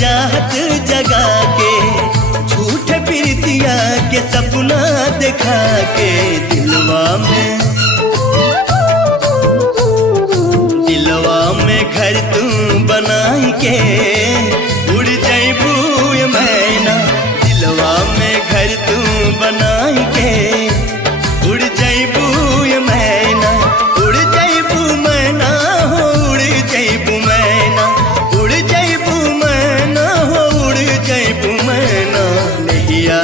चाहत जगा के, झूठे प्रीतिया के सपना दिखा के, दिलवा में घर तू बनाई के, उड़ जैबू मैना। दिलवा में घर तू बनाई के, उड़ जैबू मैना। उड़ जैबू मैना हो, उड़ जैबू मैना। उड़ जैबू मैना हो, उड़ जैबू मैना। नैया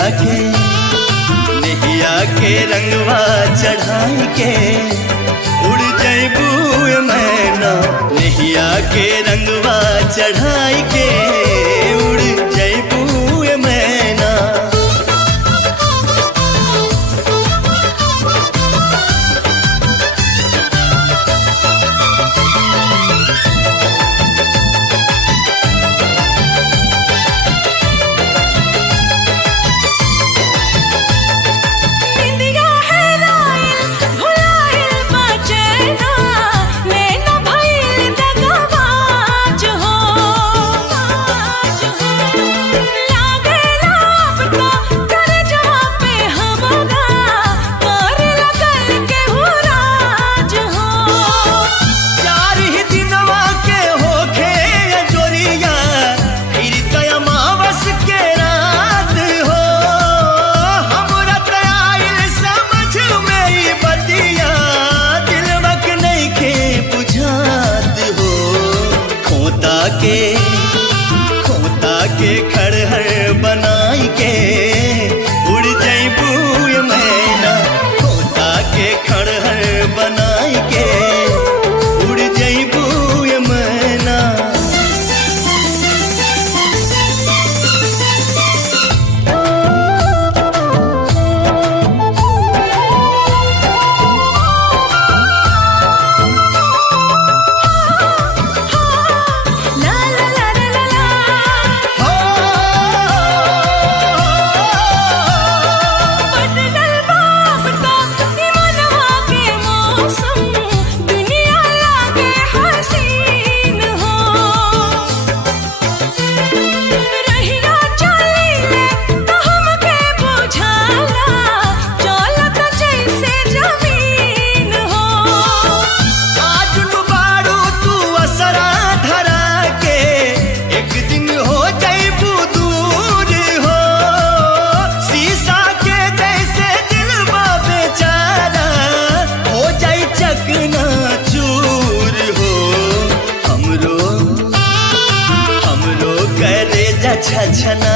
के रंगवा चढ़ाई के, उड़ जैबू मैना। नैया के रंगवा चढ़ाई के, उड़ जैबू मैना। खोता के खड़हर बनाई के, उड़ जैबू मैना। खोता के खड़हर बनाई के, उड़ जैबू मैना। छछना